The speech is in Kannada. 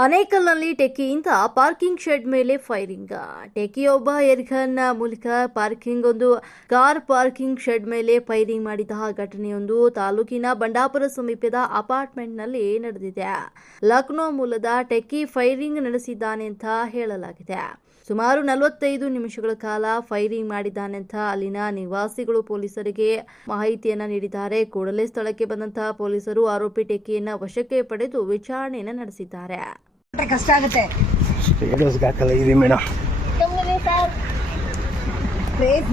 ಆನೇಕಲ್ನಲ್ಲಿ ಟೆಕ್ಕಿಯಿಂದ ಪಾರ್ಕಿಂಗ್ ಶೆಡ್ ಮೇಲೆ ಫೈರಿಂಗ್. ಟೆಕ್ಕಿಯೊಬ್ಬ ಏರ್ಗನ್ ಮೂಲಕ ಒಂದು ಕಾರ್ ಪಾರ್ಕಿಂಗ್ ಶೆಡ್ ಮೇಲೆ ಫೈರಿಂಗ್ ಮಾಡಿದ ಘಟನೆಯೊಂದು ತಾಲೂಕಿನ ಬಂಡಾಪುರ ಸಮೀಪದ ಅಪಾರ್ಟ್ಮೆಂಟ್ನಲ್ಲಿ ನಡೆದಿದೆ. ಲಕ್ನೋ ಮೂಲದ ಟೆಕ್ಕಿ ಫೈರಿಂಗ್ ನಡೆಸಿದ್ದಾನೆ ಅಂತ ಹೇಳಲಾಗಿದೆ. ಸುಮಾರು 45 ನಿಮಿಷಗಳ ಕಾಲ ಫೈರಿಂಗ್ ಮಾಡಿದ್ದಾನೆ ಅಂತ ಅಲ್ಲಿನ ನಿವಾಸಿಗಳು ಪೊಲೀಸರಿಗೆ ಮಾಹಿತಿಯನ್ನ ನೀಡಿದ್ದಾರೆ. ಕೂಡಲೇ ಸ್ಥಳಕ್ಕೆ ಬಂದಂತಹ ಪೊಲೀಸರು ಆರೋಪಿ ಟೆಕ್ಕಿಯನ್ನ ವಶಕ್ಕೆ ಪಡೆದು ವಿಚಾರಣೆಯನ್ನು ನಡೆಸಿದ್ದಾರೆ. ಕಷ್ಟ ಆಗುತ್ತೆ ಸರಿ